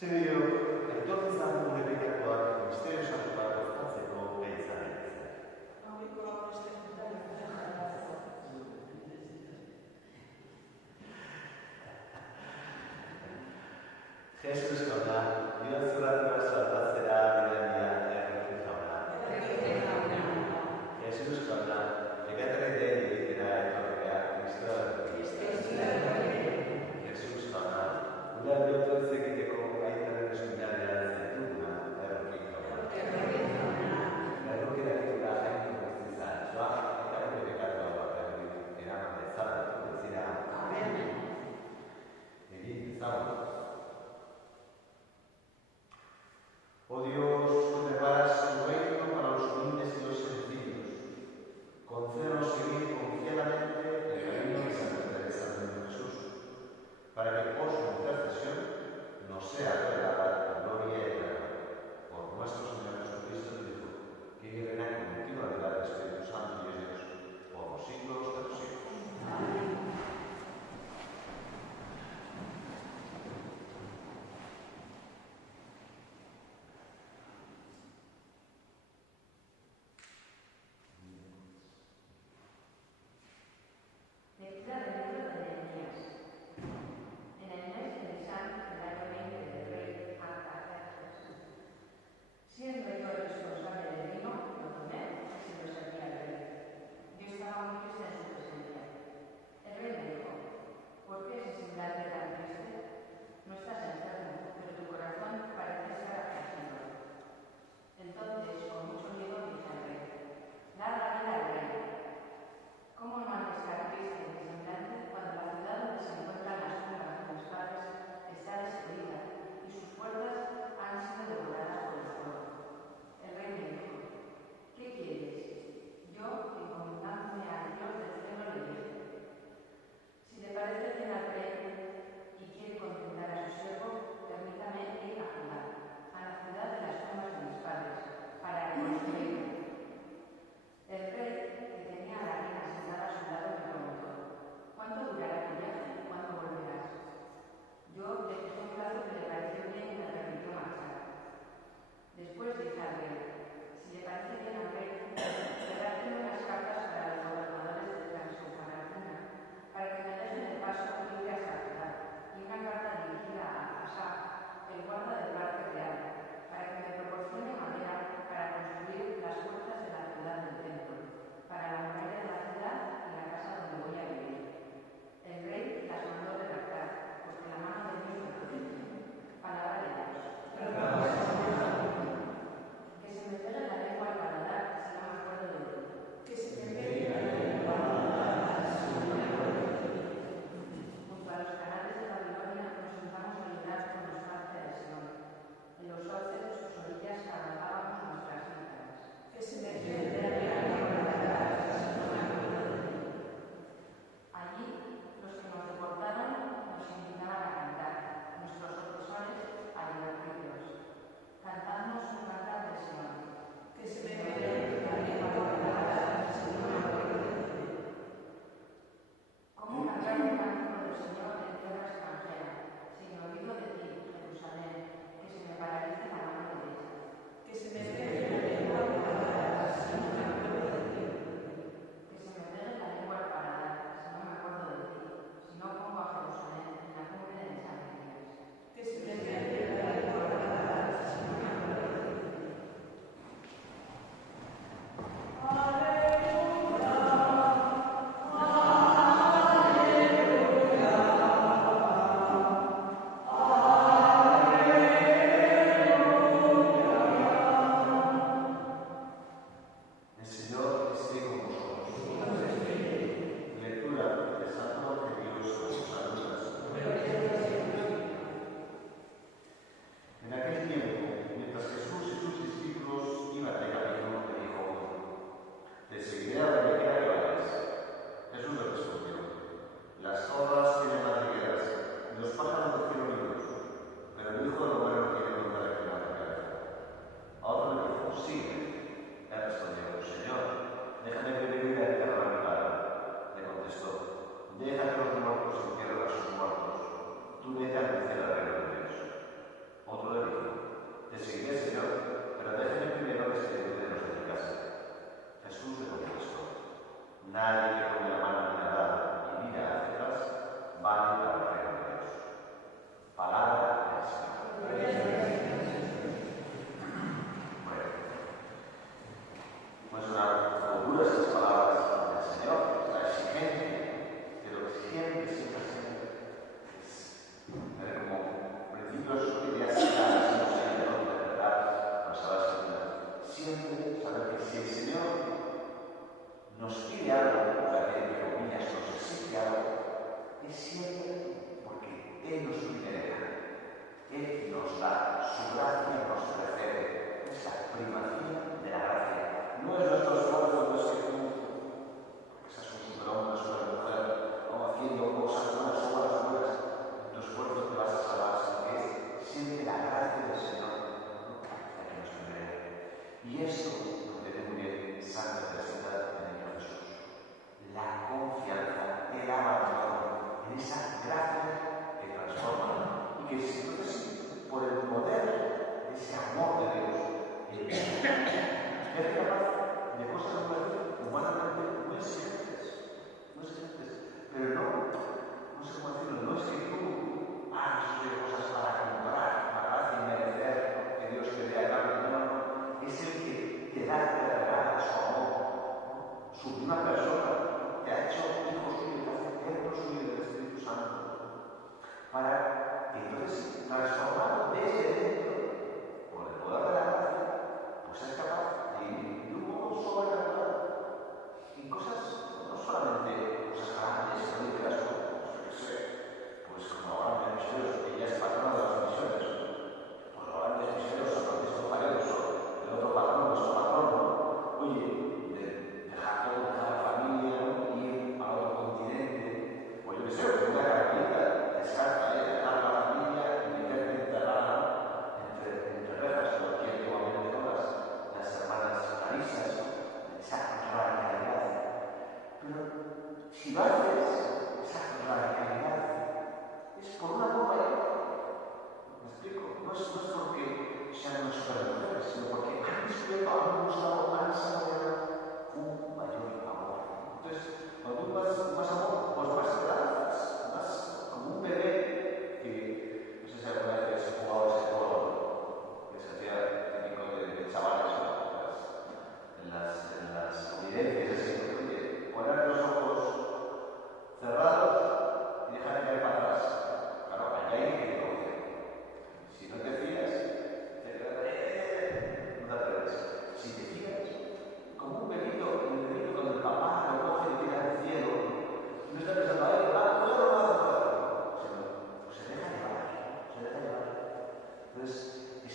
Jesus jauna, bihotz-urratuaz salbatzera bidaldia errekin jauna. Jesus jauna, ekaterri den egitera etorrea Kristoa Jesus jauna, gure bihotz ez egiteko aitaren eskuinaldean zaituguna errekin jauna. Errekin dakituna jainko guztizan, joa, eta gure bekatu hau errekin eraman dezalatu dezira. Egin dezagun. Oh Dios, tú preparas tu reino para los humildes y los sencillos. Concédenos seguir confiadamente el camino que Santa Teresa de Jesús, para que por su intercesión nos sea revelada la gloria eterna. Por nuestro Señor Jesucristo, tu Hijo, que vive y reina contigo en la unidad del Espíritu Santo y es Dios, por los siglos de los siglos. Amén. Junto a los canales de Babilonia nos juntamos a llorar con nostalgia del Señor.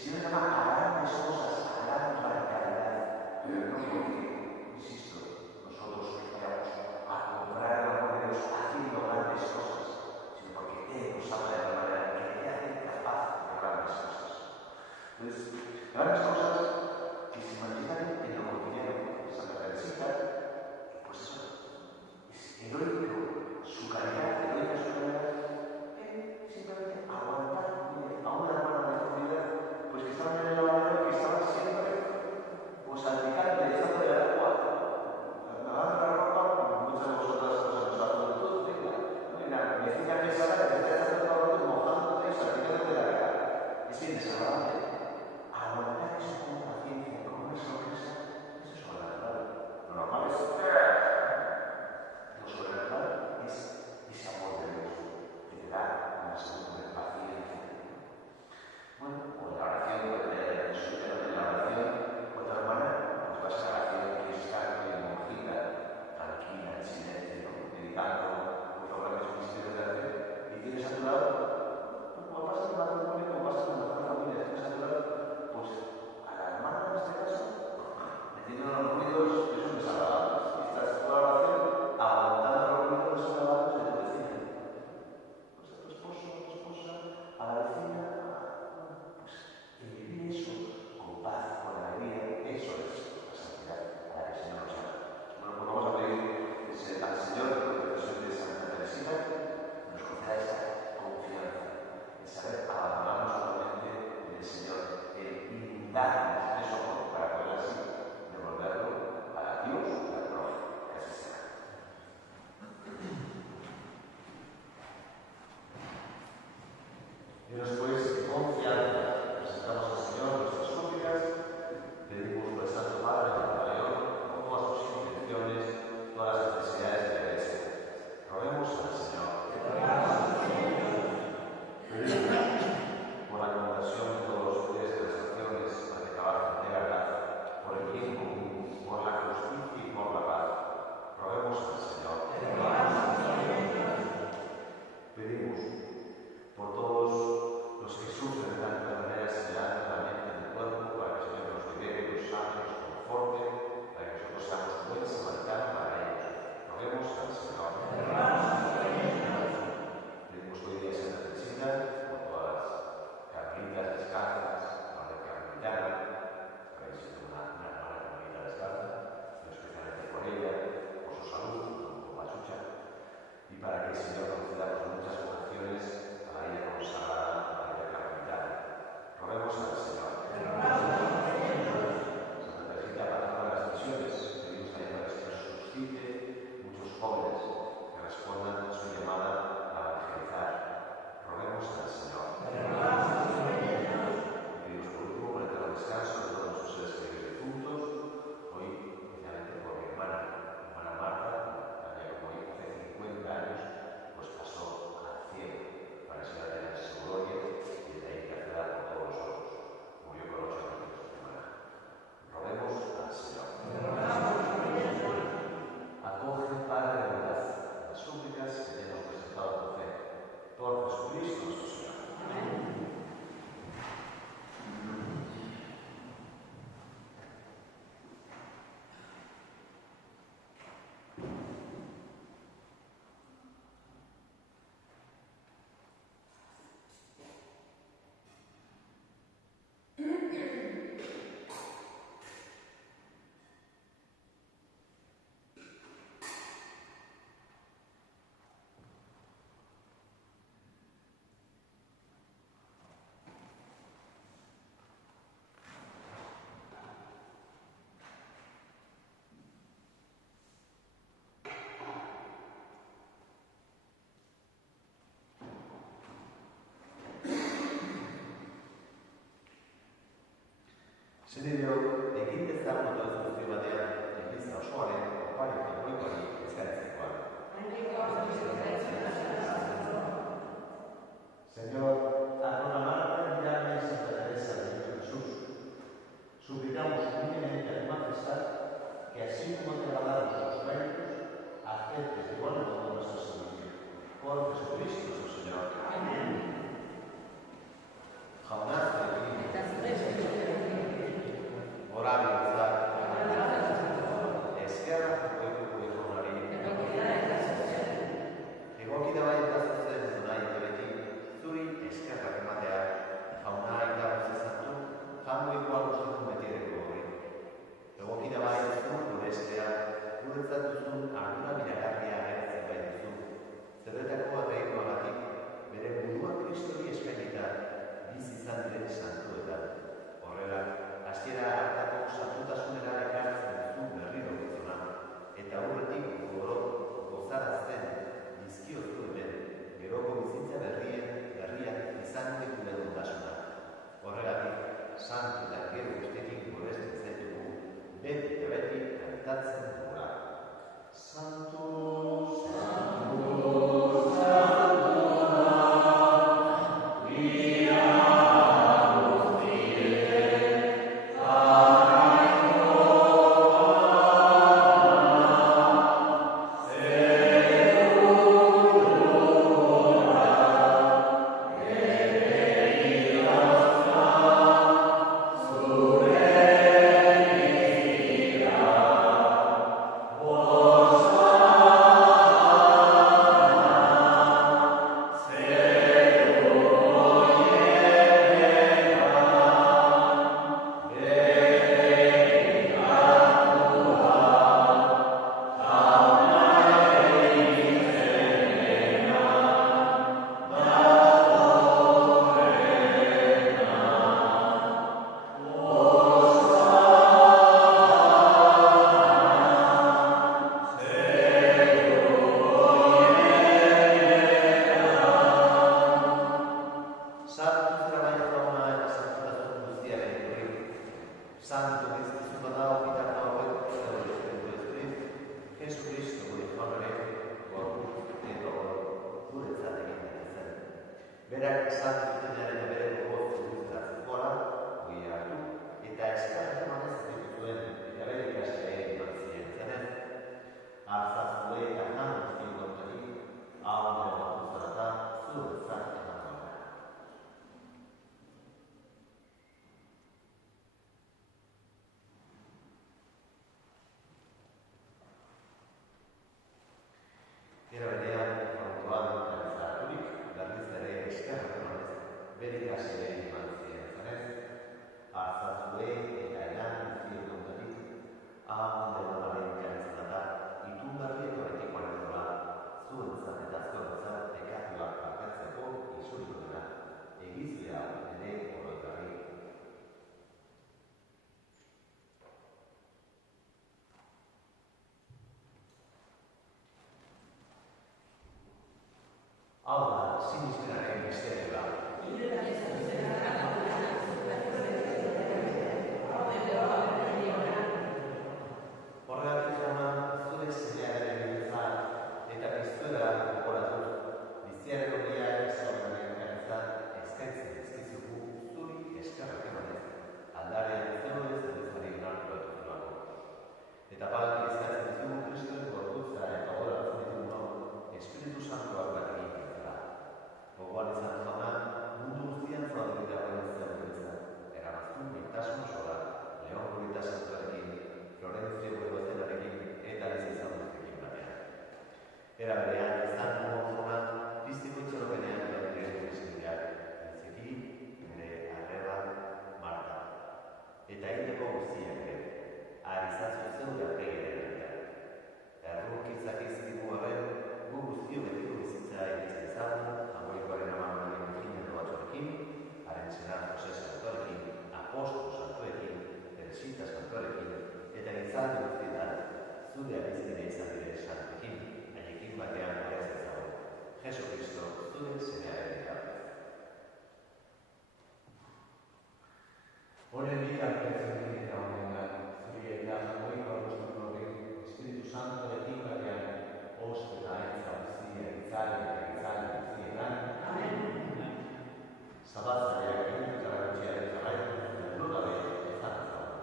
Señor llama a grandes cosas, a gran radicalidad, pero no porque, insisto, nosotros vayamos a comprar el amor de Dios haciendo grandes cosas, sino porque Él nos ama de una manera que te hace capaz de grandes cosas. Entonces, grandes cosas que se manifiestan en lo cotidiano. Santa Teresita, pues eso, es heroico, su calidad, heroica su calidad, simplemente aguantar a una hermana de comunidad, pues que estaban en el lavadero, que estaban siempre, pues salpicando, echando de agua, lavando la ropa, muchas de vosotras pues, en nuestra juventud, venga, vecina que sale, te está echando todo el rato, mojándote, salpicándote de la cara. Es bien desagradable. Aguantar eso con paciencia, con una sonrisa, eso es sobrenatural. Lo normal es... Lo sobrenatural es ese amor de Dios que te da una segunda paciencia. Bueno, o en la oración, en la oración, otra hermana, pues vas a la oración que es calma y monjita, tranquila, en silencio, meditando, por los grandes misterios de la fe, y tienes a tu lado, pues como pasa en el matrimonio, como pasa en la familia, tienes a tu lado, pues a la hermana en este caso, metiendo los ruidos que son desagradables. Y estás en la oración aguantando los ruidos desagradables de tu vecina. Pues a tu esposo, a tu esposa, a la vecina, pues el vivir eso con paz, con alegría, eso es la santidad a la que el Señor nos llama. Bueno, pues vamos a pedir al Señor, por intercesión de Santa Teresita, nos conceda esa confianza, el saber abandonarnos solamente en el Señor, el inundarnos de su amor para poder así devolverlo para Dios y al prójimo. Que así sea. Y después, confianza, presentamos al Señor nuestras súplicas, pedimos por el Santo Padre de Nueva León, con todas sus intenciones, todas las necesidades de la Iglesia. Roguemos al Señor. Pedimos por la conversión de todos los fieles de las naciones para que trabajen de verdad, por el bien común, por la justicia y por la paz. Roguemos al Señor. Pedimos por todos los que sufren de tanta manera señalando también en el cuerpo, para que el Señor nos libere, los sane, los conforte, para que nosotros seamos buen samaritano para ellos. Roguemos al Señor. Pedimos hoy día Santa Teresita por todas las carmelitas descalzas, la de carmelitana, para que sea una hermana carmelita descalza, pero especialmente por ella, por su salud, por la chucha, y para que el Señor nos conceda muchas vocaciones a la vida consagrada, a la vida carmelitana. Roguemos al Señor. Santa Teresita, patrona de las misiones, pedimos también para que el Señor suscite muchos jóvenes que respondan a su llamada a evangelizar. Roguemos al Señor. Pedimos por último por el eterno descanso de todos nuestros seres queridos difuntos, hoy especialmente por mi hermana Marta, también como hoy hace 50 años, pues pasó al cielo para que se la tenga en su gloria y desde ahí que acceda por todos nosotros. Murió con 8 años de hermana. Roguemos al Señor. Acoge, Padre de verdad, las súplicas que te hemos presentado por fe. Por Jesucristo nuestro Señor. Serio, e chi sta con la sua prima in questa scuola, poi che poi è senza qua. Señor, a Dona Marta, llame Santa Teresa del Niño Jesús. Suplicamos humildemente a tu majestad que así como te agradaron sus méritos, aceptes de igual modo nuestro servicio. Por Jesucristo nuestro Señor. Amén. Jamás te Berak esan zutenaren bereko zurbiltzatzen gora, hori hartu, eta eskarrak emanez dituzuen, eta bere ikasleei eman ziren zenen. Artzazue gana guztien gontari, hau negatu zarata, zurbiltzat eman gora. Era berean, autoan realizaturik, berriz ere eskerrak emanez, bere ikasleei eman ziren zenez, artzazue eta eran guztien gontari, hau negatuaren jantzen da, itun berriek horretikoaren dola, zuentzat eta zuentzat ekatuak partatzeko isuriko dena, egizlea ere oroigarri. Hau da, sinismenaren misterioa. Horregatik jauna, zure semearen ebiltzat eta piztuera gogoratuz, biziaren horia ezagunaren garetzat eskaintzen dizkizugu zuri eskerrak emanez, aldarean zegoen zerezari onartu dutulako. Eta bat eskatzen dizugu Kristoen gorputza eta gogoratzen ditugunok Espiritu Santuak bat egin bezala. Gogoan izan jauna, mundu guztian zaudurita horren zeudentzat, eramaztu mintasun osoa, Leon Gurita Santuarekin, Florentzio Goigozenarekin eta Bizizan duztekin batean. Era berean, izan gogorrona, biztiko itxoropenean gaudire Kristiak, biziki, nire arreba, Marta. Eta egiteko guztiak ere, arizazio zeure arpegaren artean. Errukizak izkigu horren, gu guztio betiko bizitza egitza ezagun, Amoikoaren amamanaren Virginia Batzuarekin, haren senar Jose Santuarekin, Apostol Santuarekin, Teresita Santuarekin, eta gizalde guztietan, zure abizkide izan dire santuekin, haiekin batean horrez ezagun. Jesu Kristo, zure semearen ekartez. Honen bitartetzen eta honengan, zuri eta Amoiko Apostolorekin, Espiritu Santuarekin batean, oste eta aitza guztia, itzale guztietan. Amen. Zabatzaileak egin eta gutxiaren jarraitzen nola behin ezan ezagun.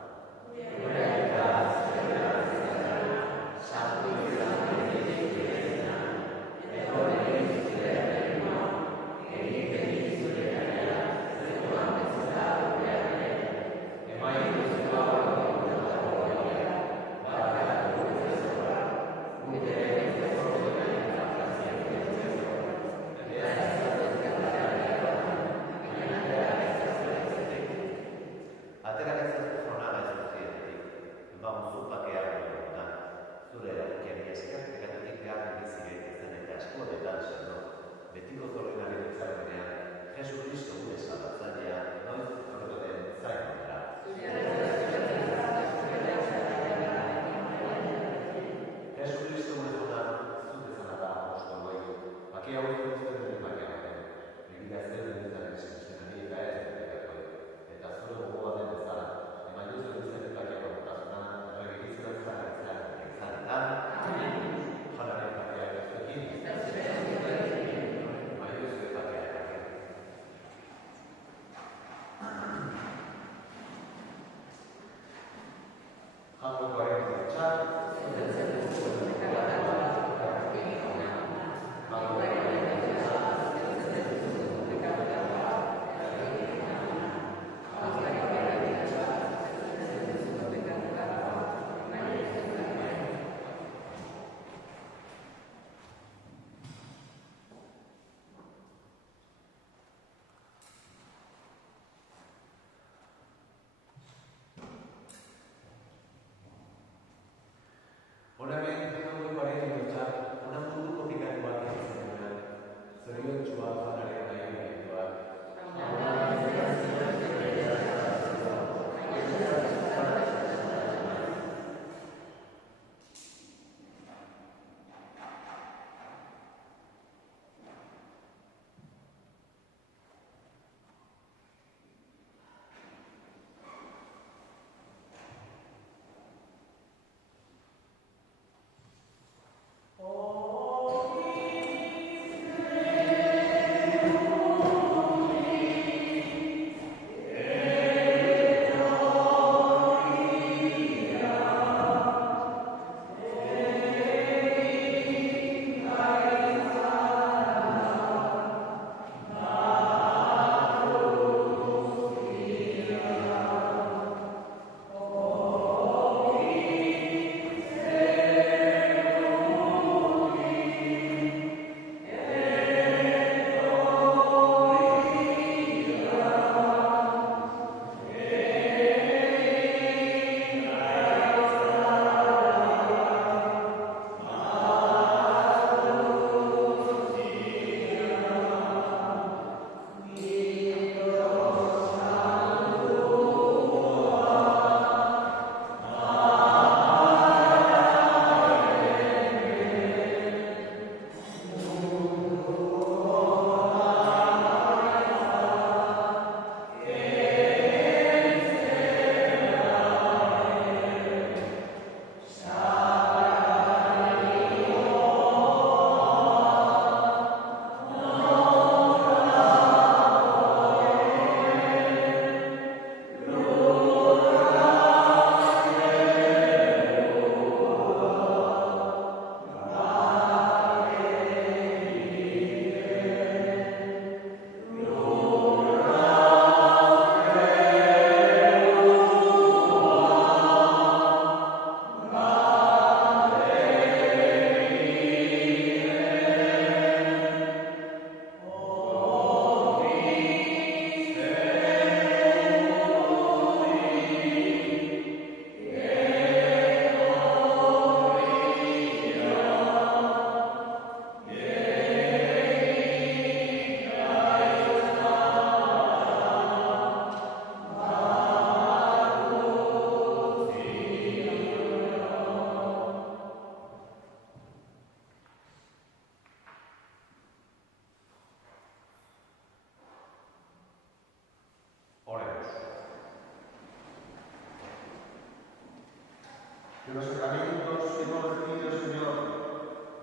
Que los sacramentos que hemos recibido, Señor,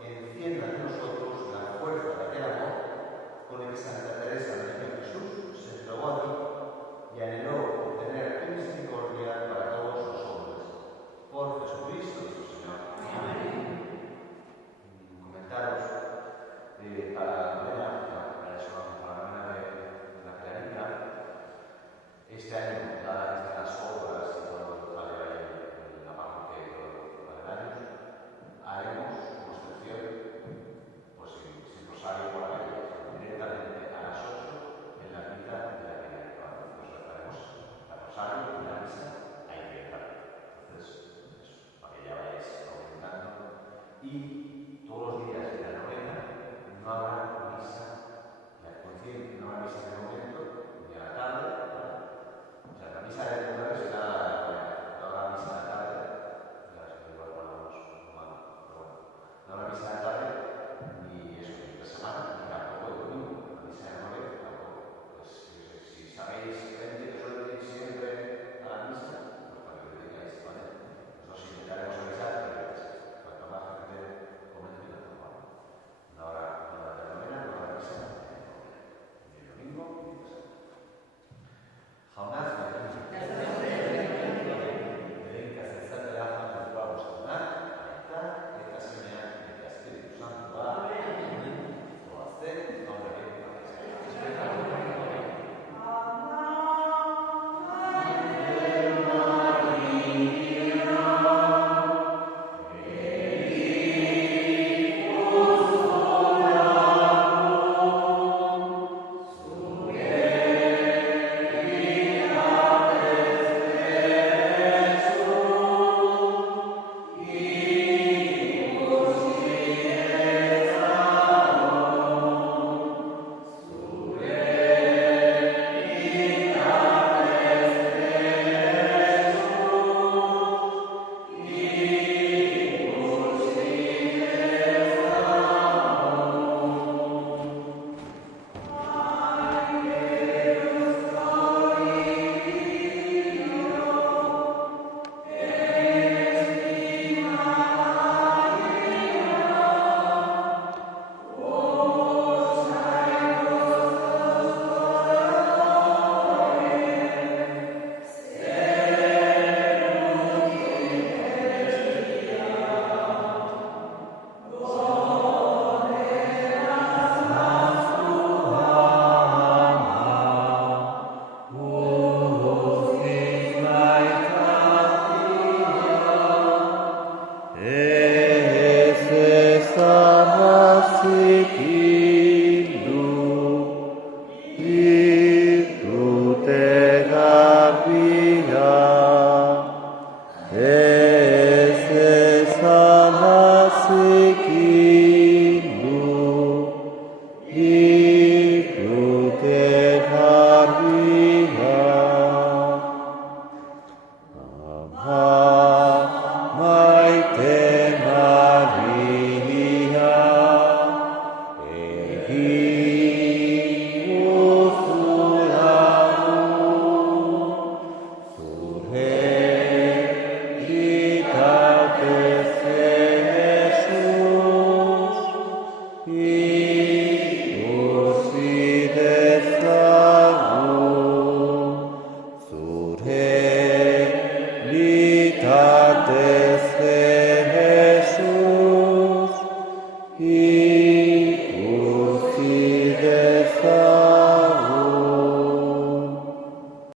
enciendan en nosotros la fuerza de aquel amor con el que Santa Teresa del Niño Jesús se entregó a ti y anheló obtener tu misericordia para todos los hombres. Por Jesucristo nuestro Señor. Amén. Comentaros para la novena, para eso, para la novena de la Clarita, este año, dadas las obras y todo lo que vale en la parroquia y todo lo de años, haremos una excepción, pues sin rosario por la calle, directamente a las 8 en la ermita de la Clarita. Nos rezaremos el rosario y la misa ahí directamente. Entonces, eso, para que ya vayáis aumentando. Y todos los días de la novena no habrá misa, no habrá misa de momento, ni a la tarde, ¿vale? O sea, la misa de la será no habrá misa de la tarde, ya sé que igual guardamos humano, pero bueno, no habrá misa de la tarde, ni eso, ni de semana, ni tampoco de domingo, la misa de la novena tampoco. Pues si sabéis gente que suele ir siempre a la misa, pues para que lo digáis, ¿vale? Nos intentaremos avisar, pero cuanto más gente comente, mejor, ¿vale? No habrá novena, no habrá misa ni el domingo, ni el sábado. Jaunaz, Surge,